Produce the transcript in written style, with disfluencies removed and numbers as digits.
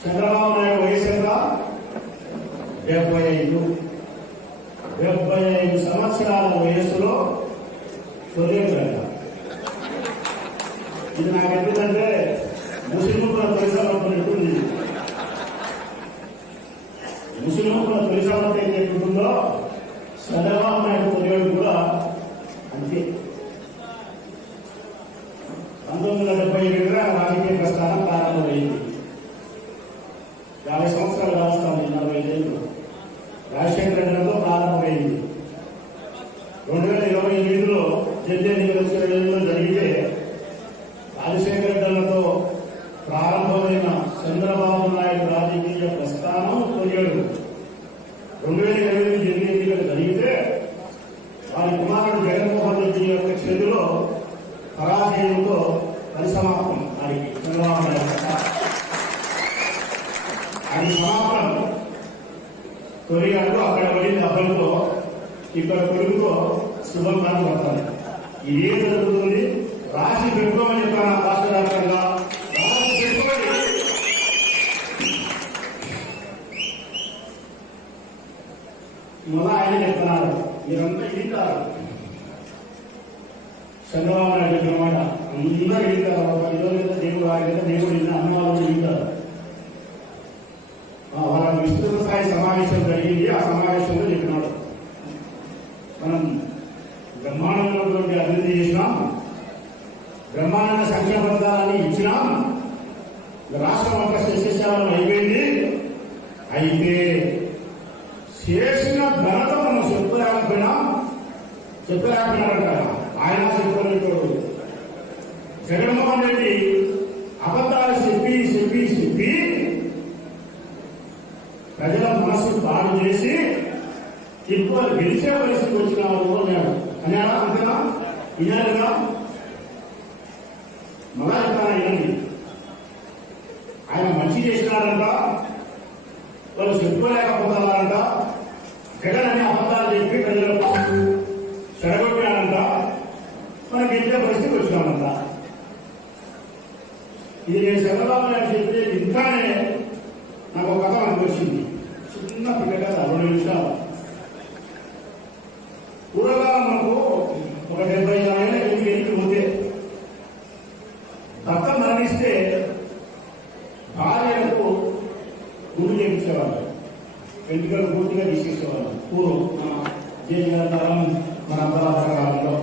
చంద్రబాబు నాయుడు వయసు ఎంత? 75 సంవత్సరాల వయస్సులో తొలిగడ. ఇది నాకు ఎందుకంటే ముస్లింల తొలిసమవుతున్నట్టుంది. ముస్లింల తొలిసమత ఏదైతుందో చంద్రబాబు నాయుడు తొలిగడు కూడా అంతే. 1977 రాజకీయ ప్రస్థానం ప్రారంభమైంది. 50 సంవత్సరాలు రాస్తాను. 45 ఏళ్ళు రాజశేఖర రెడ్డితో ప్రారంభమైంది. 2028లో జడ్జి ఎన్నికలు జరిగితే రాజశేఖర రెడ్డితో ప్రారంభమైన చంద్రబాబు నాయుడు రాజకీయ ప్రస్థానం తొలిగడు. 2028 జడ్జి ఎన్నికలు జరిగితే వారి కుమారుడు జగన్మోహన్ రెడ్డి యొక్క చేతిలో పరాజయంతో పరిసమాప్తం. వారికి చంద్రబాబు నాయుడు అది సమాప్తం. తొలిగాడు అక్కడ పడింది అబ్బాయితో, ఇక్కడ కొడుకుతో శుభం కనబడతారు. ఇదే జరుగుతుంది. రాసి పెట్టుకోమని చెప్పాను రాష్ట్ర వ్యాప్తంగా. రాసి పెట్టుకోండి. మొన్న ఆయన చెప్తున్నారు, మీరంతా ఇంటారు. చంద్రబాబు నాయుడు చెప్పిన మాట అందరూ ఇంటారు. ఇదో దేవుడు ఆయన దేవుడు అన్నవాళ్ళు ఇంటారు. వాళ్ళ విస్తృత స్థాయి సమావేశం జరిగింది. ఆ సమావేశంలో చెప్పినాడు, మనం బ్రహ్మాండమైనటువంటి అభివృద్ధి చేసినాం, బ్రహ్మాండ సంక్షేమ పథకాలని ఇచ్చినాం, రాష్ట్రం అంతా శస్యశాలం అయిపోయింది. అయితే చేసిన ఘనత మనం చెప్పలేకపోయినారంట. ఆయన చెప్పుకోలేడు. జగన్మోహన్ రెడ్డి అబద్ధాలు చెప్పి చెప్పి చెప్పి ప్రజల మనస్సు పాడు చేసి ఇప్పుడు గెలిచే పరిస్థితి వచ్చినారు అన్నాడు. అన్నాడా? అంతేనా? ఇయ్యాలిగా మళ్ళా చెప్తాను. ఇవ్వండి, ఆయన మంచి చేసినారంట, వాళ్ళు చెప్పుకోలేకపోతున్నారంట. జగన్ అనే అబద్ధాలు చెప్పి ప్రజలకు చెడగొట్టాడంట. మనం గెలిచే పరిస్థితి వచ్చినామంట. ఇది నేను చంద్రబాబు నాయుడు చెప్తే ఇంకానే నాకు ఒక కథ మనకు వచ్చింది. చిన్న పిల్ల కథ, 2 నిమిషాలు. పూర్వకాలం మనకు ఒక 75 ఏళ్ళ ఇంటికి పోతే భర్త మరణిస్తే భార్యలకు గుడి చేయించేవాళ్ళు, వెంట్రుకలు పూర్తిగా తీసేసేవాళ్ళు. పూర్వం జయగారం మన అంతరాధకాలంలో